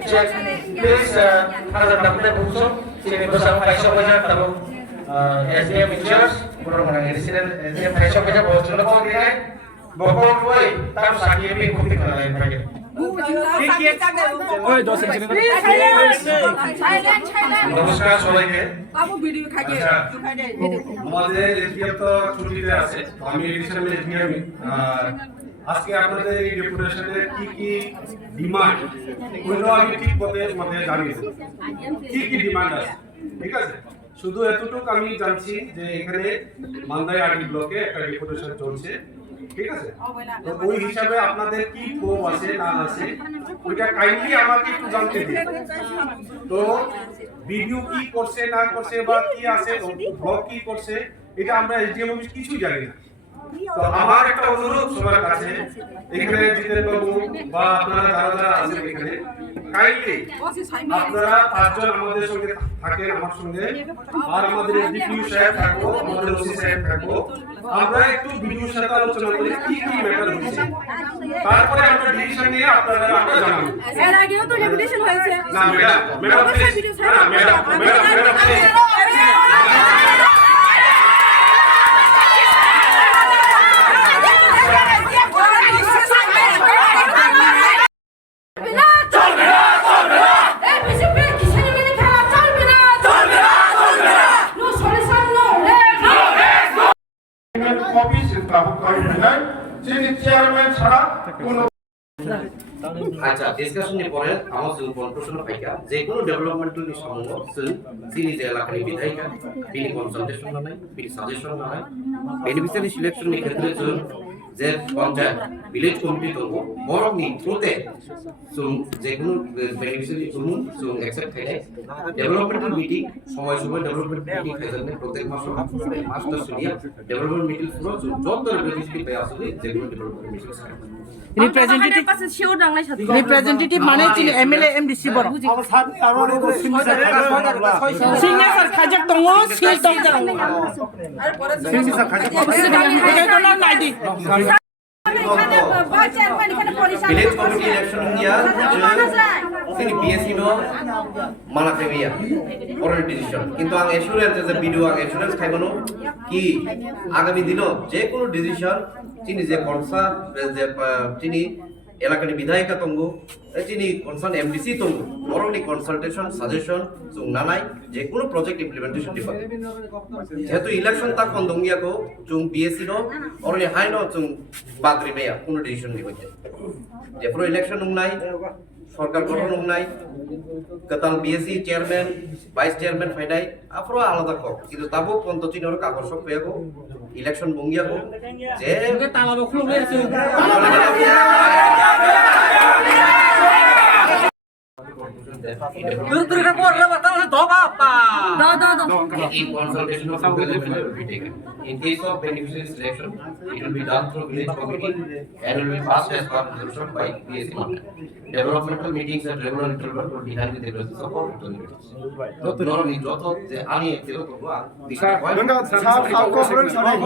Please, harap dapat bungsu sini bersama Pak Isok aja tahu SDM in charge, kurang mengenai resident SDM Pak Isok aja bawa sudah bawa dia, bawa dua, tahu sakit ini kutik lain lagi. নমস্কার সবাইকে আমাদের SDM তো ছুটিতে আছে আমি additional SDM আর আজকে আপনাদের এই ডেপুটেশনের কি কি ডিমান্ড ওগুলো আমি ঠিক মতে জানিয়েছি কি ডিমান্ড আছে ঠিক আছে শুধু এতটুকু আমি জানছি যে এখানে মান্দাই আরডি ব্লকে একটা ডেপুটেশন চলছে ঠিক আছে তো ওই হিসাবে আপনাদের কি প্রোব আছে না আছে ওইটা কাইন্ডলি আমাকে একটু জানতে দিন তো ভিডিও কি করছে না করছে বা কি আছে ব্লগ কি করছে এটা আমরা এসডিএম অফিস কিছু জানি না তো আমার একটা অনুরোধ সবার কাছে এখানে জিতেন বাবু বা আপনারা যারা আছেন এখানে কাইন্ডলি আপনারা পাঁচজন আমাদের সঙ্গে থাকেন আমার সঙ্গে আর আমাদের ডিপিউ সাহেব থাকবো আমাদের ওসি সাহেব থাকবো আমরা একটু ভিডিওর সাথে আলোচনা করি কি কি ম্যাটার হচ্ছে তারপরে আমরা ডিসিশন নিয়ে আপনারা জানাবো এর আগেও তো ডেপুটেশন হয়েছে না ম্যাডাম প্লিজ না ম্যাডাম আচ্ছা ডিসকাশনের পরে আমার যে প্রশ্ন পাইকা যে কোনো ডেভেলপমেন্টাল সম্বন্ধ সিনি যে এলাকার বিধায়িকা তিনি কনসালটেশন নাই তিনি সাজেশন নাই বেনিফিশিয়ারি সিলেকশন ক্ষেত্রে যে পঞ্চায়েত ভিলেজ কমিটি তো বরং নি থ্রুতে যে কোনো বেনিফিশিয়ারি অ্যাকসেপ্ট থাকে ডেভেলপমেন্টাল মিটিং সময় ডেভেলপমেন্ট মিটিং খাইজনে প্রত্যেক মাসটা শুনিয়া ডেভেলপমেন্ট মিটিং পুরো যত রিপ্রেজেন্টেটিভ পাই আসলে যে কোনো ডেভেলপমেন্ট মিটিং রিপ্রেজেন্টেটিভ মানে চিনি এমএলএ এমডিসি বড় সিগনেচার খাজাক দङ সিল দङ সিগনেচার খাজাক এটা নাইডি ভিলেজ কমিটি ইলেকশন দিয়া তিনি বিএসসি নো মানা পেমিয়া পরের ডিসিশন কিন্তু আং এসুরেন্স যে ভিডিও আং এসুরেন্স খাইবনো কি আগামী দিন যে কোনো ডিসিশন তিনি যে কনসার্ন যে তিনি এলাকার বিধায়িকা তঙ্গু তিনি কনসার্ন এমডিসি তঙ্গু বরংনি কনসালটেশন সাজেশন চুং নানাই যে কোনো প্রজেক্ট ইমপ্লিমেন্টেশন দিবা যেহেতু ইলেকশন তাক কন্দঙ্গিয়াকো চুং বিএসসি নো অরনি হাইনো চুং বাদরি মেয়া কোনো ডিসিশন দিবা যে পুরো ইলেকশন নাই সরকার গঠন নাই কাতাল বিএসসি চেয়ারম্যান ভাইস চেয়ারম্যান ফাইনাই আফরো আলাদা কক কিন্তু তাবো পন্তচিনর কাগজক পেয়াকো ইলেকশন বঙ্গিয়াকো যে তালাবো খুলে আছে Turutkan porra batang doba apa? In consultation of development will be taken. In case of beneficiary selection, it will be done through village committee and will be passed as per resolution by PSC. Developmental meetings at regular interval will be held with the presence of all authorities. Normally, যত যে আমি একদম করব বিষয় হয় না sub conference হয়